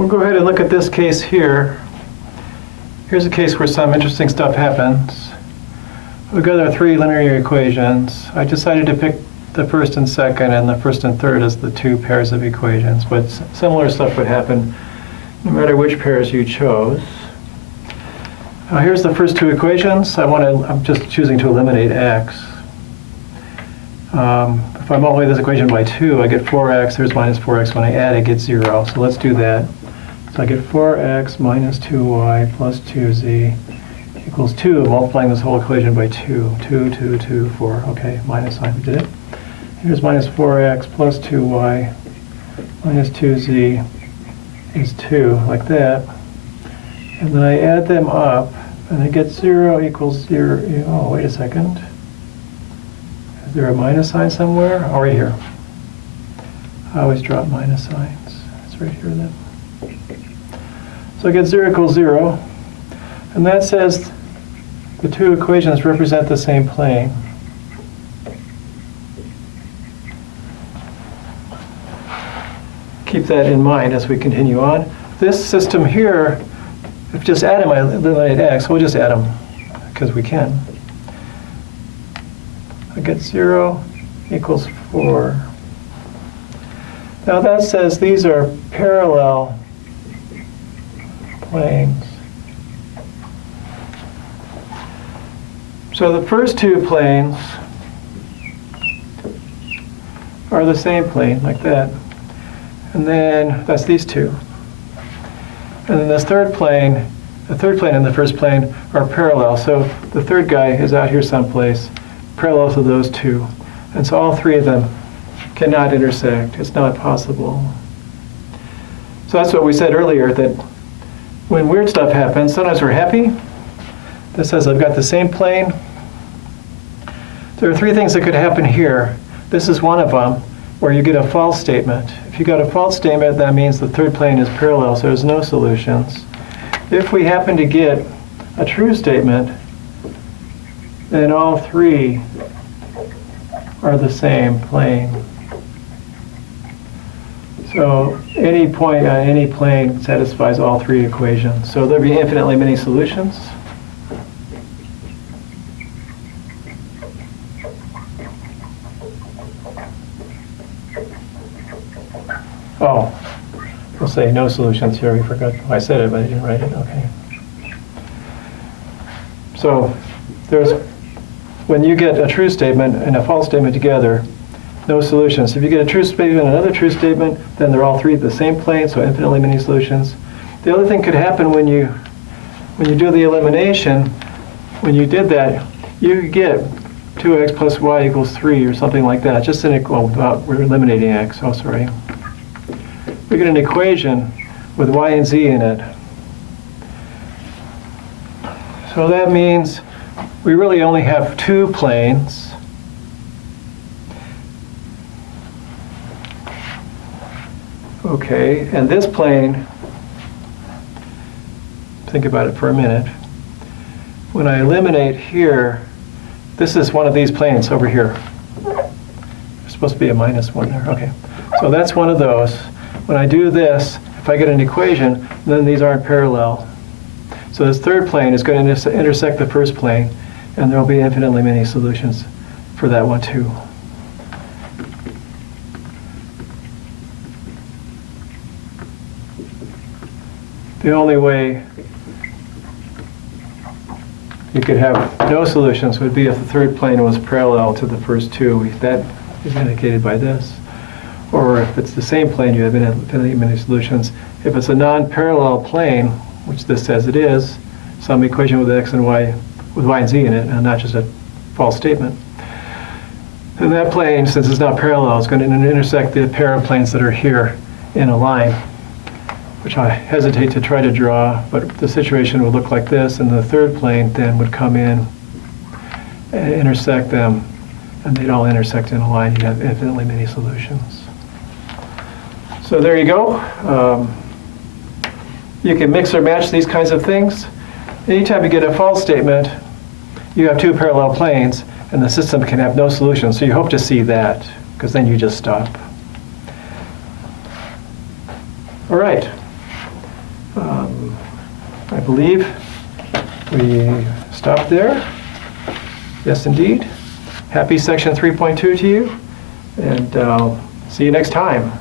we'll go ahead and look at this case here. Here's a case where some interesting stuff happens. We've got our three linear equations. I decided to pick the first and second and the first and third as the two pairs of equations, but similar stuff would happen no matter which pairs you chose. Here's the first two equations. I'm just choosing to eliminate x. If I multiply this equation by 2, I get 4x. There's minus 4x. When I add, it gets 0. So let's do that. So I get 4x minus 2y plus 2z equals 2, multiplying this whole equation by 2. 2, 2, 2, 4. Okay, minus sign, we did it. Here's minus 4x plus 2y minus 2z is 2, like that. And then I add them up, and I get 0 equals 0. Oh, wait a second. Is there a minus sign somewhere? Oh, right here. I always drop minus signs. It's right here then. So I get 0 equals 0. And that says the two equations represent the same plane. Keep that in mind as we continue on. This system here, if just add them, I eliminate x. We'll just add them because we can. I get 0 equals 4. Now that says these are parallel planes. So the first two planes are the same plane, like that. And then that's these two. And then this third plane, the third plane and the first plane are parallel. So the third guy is out here someplace, parallel to those two. And so all three of them cannot intersect. It's not possible. So that's what we said earlier, that when weird stuff happens, sometimes we're happy. This says I've got the same plane. There are three things that could happen here. This is one of them, where you get a false statement. If you got a false statement, that means the third plane is parallel, so there's no solutions. If we happen to get a true statement, then all three are the same plane. So any point on any plane satisfies all three equations. So there'll be infinitely many solutions. Oh, we'll say no solutions here. We forgot. I said it, but I didn't write it. Okay. So when you get a true statement and a false statement together, no solutions. If you get a true statement and another true statement, then they're all three the same plane, so infinitely many solutions. The other thing could happen when you do the elimination, when you did that, you get 2x plus y equals 3 or something like that. Just an we're eliminating x. Oh, sorry. We get an equation with y and z in it. So that means we really only have two planes. Okay, and this plane, think about it for a minute. When I eliminate here, this is one of these planes over here. There's supposed to be a minus one there. Okay, so that's one of those. When I do this, if I get an equation, then these aren't parallel. So this third plane is going to intersect the first plane, and there will be infinitely many solutions for that one too. The only way you could have no solutions would be if the third plane was parallel to the first two. That is indicated by this. Or if it's the same plane, you have infinitely many solutions. If it's a non-parallel plane, which this says it is, some equation with x and y, with y and z in it, and not just a false statement, then that plane, since it's not parallel, is going to intersect the pair of planes that are here in a line, which I hesitate to try to draw, but the situation would look like this, and the third plane then would come in and intersect them, and they'd all intersect in a line. You'd have infinitely many solutions. So there you go. You can mix or match these kinds of things. Anytime you get a false statement, you have two parallel planes, and the system can have no solution. So you hope to see that, because then you just stop. All right. I believe we stop there. Yes, indeed. Happy Section 3.2 to you, and see you next time.